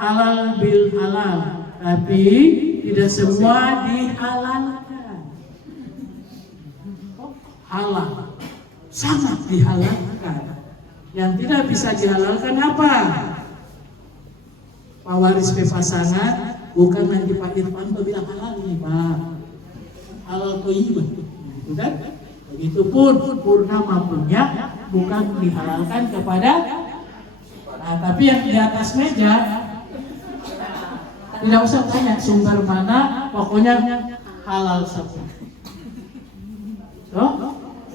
halal bil halal, tapi tidak semua dihalalkan. Halal sangat dihalalkan. Yang tidak bisa dihalalkan apa? Pewaris pasangan, bukan nanti Pak Irfanto bilang halal nih Pak, halal thayyibah, gitu kan? Begitupun purnama punya bukan dihalalkan kepada. Nah, tapi yang di atas meja tidak usah tanya sumber mana, pokoknya halal semua. So,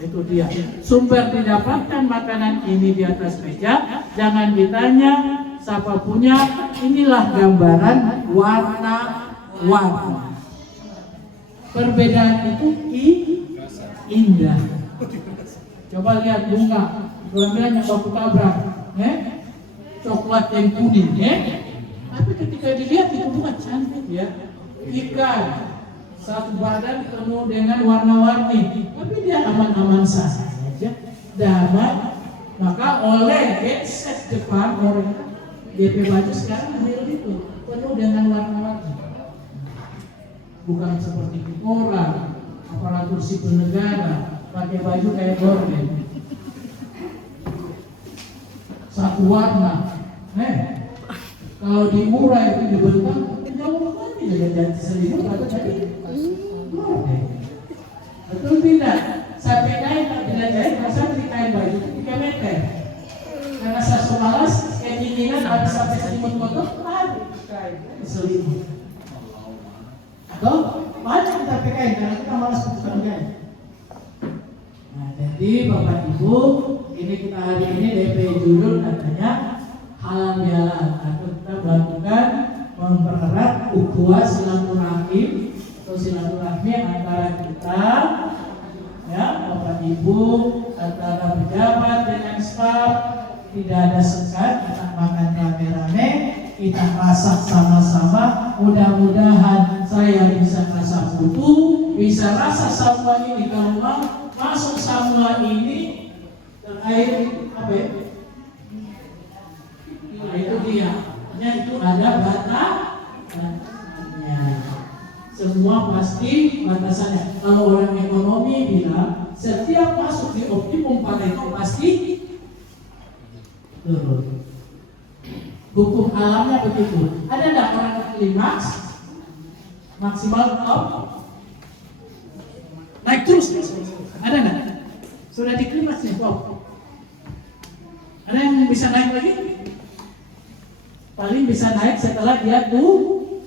itu dia. Sumber didapatkan makanan ini di atas meja, jangan ditanya siapa punya. Inilah gambaran warna-warna. Perbedaan itu indah. Coba lihat bunga, bilang yang baku tabrak, coklat yang kuning, tapi ketika dilihat itu bukan cantik ya. Ikan satu badan penuh dengan warna-warni, tapi dia aman-aman saja, damai. Maka oleh genset Jepang, orang DP baju sekarang model itu penuh dengan warna-warni. Bukan seperti orang aparatur sipil negara pakai baju kayak gorden, satu warna. Kalau diurai itu dibentang, jauh lagi jadi selimut atau jadi gorden. Betul tidak? Sampai kain tak tidak jahit, masa beli kain baju 3 meter. Karena saya malas, keinginan habis sampai selimut kotor, ada kain selimut. Atau banyak kita pakai karena kita malas butuhkan kain. Nah, jadi Bapak Ibu, ini kita hari ini DP judul katanya halal bihalal, atau kita melakukan mempererat ukhuwah silaturahim atau silaturahmi antara kita, ya Bapak Ibu, antara pejabat dengan staf. Tidak ada sekat, kita makan rame-rame, kita masak sama-sama. Mudah-mudahan saya bisa rasa putu, bisa rasa semua ini. Kalau masuk semua ini air apa ya? Nah, itu dia. Itu ada batasnya. Semua pasti batasannya. Kalau orang ekonomi bilang setiap masuk di optimum pada itu pasti turun. Hukum alamnya begitu. Ada enggak orang klimaks maksimal top naik terus? Ada enggak? Sudah di klimaks nih top. Ada yang bisa naik lagi? Paling bisa naik setelah dia turun.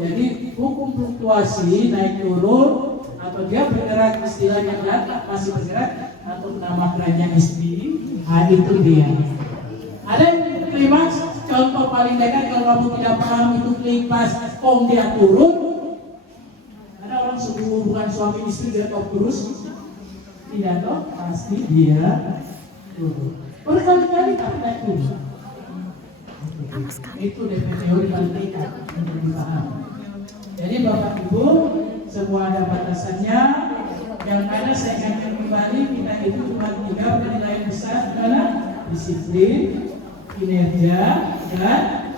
Jadi hukum fluktuasi naik turun atau dia bergerak, istilahnya data masih bergerak, atau nama keranjang istri. Nah, itu dia. Ada yang klimaks, contoh paling dekat kalau kamu tidak paham itu klimaks, dia turun. Ada orang sebelum hubungan suami istri dia top terus, tidak top, pasti dia turun. Berkali-kali tapi naik turun. Itu DP teori paling dekat untuk dipahami. Jadi Bapak Ibu, semua ada batasannya. Yang ada saya ingatkan kembali, kita itu cuma 3 penilaian besar, karena disiplin, kinerja, dan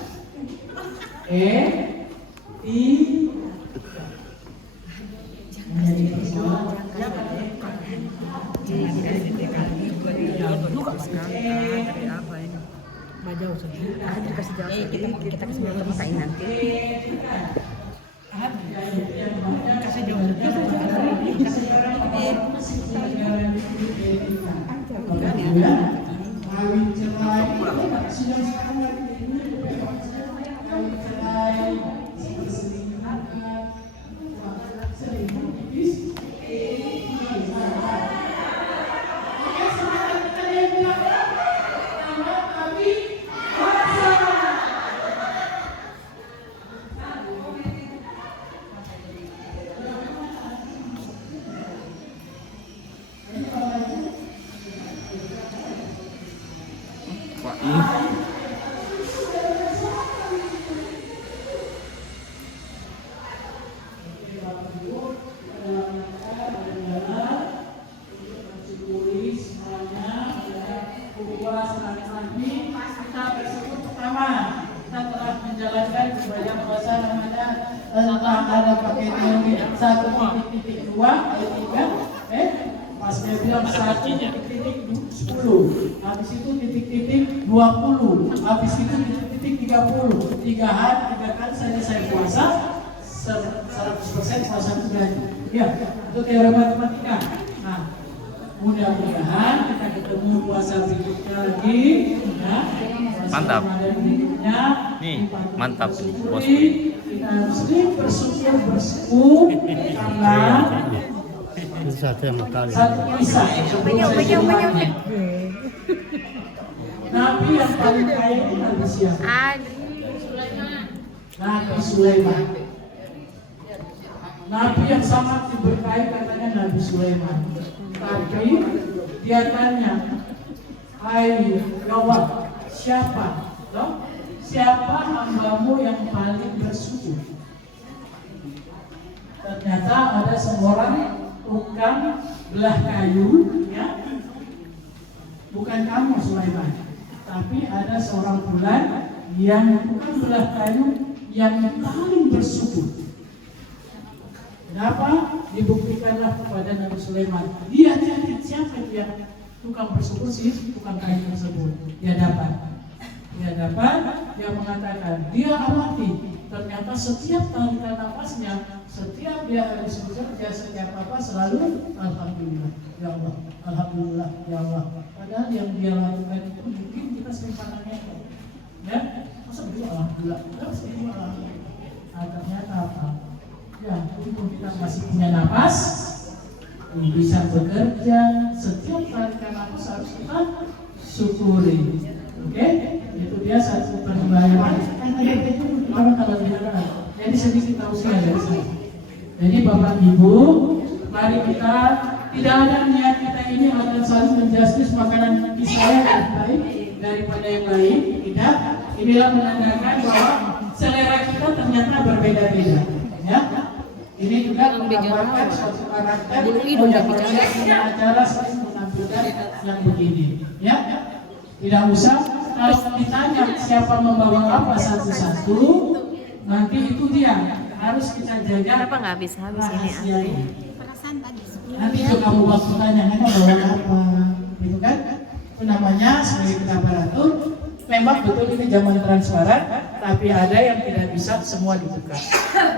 menjadi persoalan. Kita kasih jauh sama kain nanti. Kasih jauh. Pak entah ada pakai teori 1.2 ayat 3, pas dia bilang 1.10, habis itu titik-titik 20, habis itu titik-titik 30, 3 kali saja saya puasa 100% puasa berarti. Ya, itu teori matematika. Nah, mudah-mudahan kita ketemu puasa berikutnya lagi, ya. Mantap. Nih, mantap bosku. Kita muslim bersyukur karena satu kisah Nabi yang paling kaya itu Nabi siapa? Nabi Sulaiman. Nabi yang sangat diberkahi katanya Nabi Sulaiman. Tapi dia tanya, hai Allah, siapa? Siapa hambamu yang paling bersyukur? Ternyata ada seorang tukang belah kayu, ya. Bukan kamu Sulaiman, tapi ada seorang bulan yang tukang belah kayu yang paling bersyukur. Kenapa? Dibuktikanlah kepada Nabi Sulaiman. Dia cari siapa dia tukang bersyukur sih, tukang kayu tersebut. Dia dapat, dia mengatakan, dia amati. Ternyata setiap tarikan nafasnya, setiap dia habis bekerja, setiap apa selalu Alhamdulillah, ya Allah, Alhamdulillah, ya Allah. Padahal yang dia lakukan itu mungkin kita sering pandangnya, ya, masa dulu Alhamdulillah, terus itu Alhamdulillah. Nah, ternyata apa? Ya, untuk kita masih punya nafas, bisa bekerja, setiap tarikan nafas harus kita syukuri. Oke, itu dia satu pembayaran. Orang kalau tidak ada. Jadi sedikit tausiah dari saya. Jadi Bapak Ibu, mari kita tidak ada niat kita ini akan saling menjustis makanan saya lebih baik daripada yang lain. Tidak. Inilah menandakan bahwa selera kita ternyata berbeda-beda. Ya. Ini juga menampakkan suatu karakter yang punya acara saling menampilkan yang begini. Ya. Tidak usah kalau ditanya siapa membawa apa satu-satu, nanti itu dia harus kita jaga. Kenapa nggak habis-habis ini? Nanti juga kamu waktu tanya, bawa apa, gitu kan? Itu namanya sebagai kolaborator. Memang betul ini zaman transparan, tapi ada yang tidak bisa semua dibuka.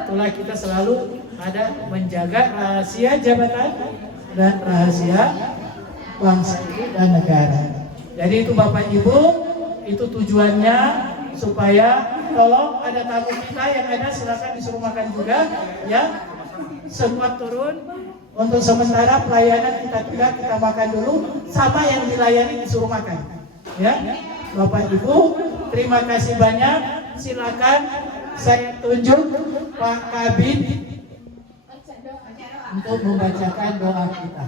Itulah kita selalu ada menjaga rahasia jabatan dan rahasia bangsa ini dan negara. Jadi itu Bapak Ibu, itu tujuannya supaya tolong ada tamu kita yang ada silakan disuruh makan juga, ya. Semua turun untuk sementara pelayanan kita makan dulu, sama yang dilayani disuruh makan, ya. Bapak Ibu, terima kasih banyak. Silakan saya tunjuk Pak Kabid untuk membacakan doa kita.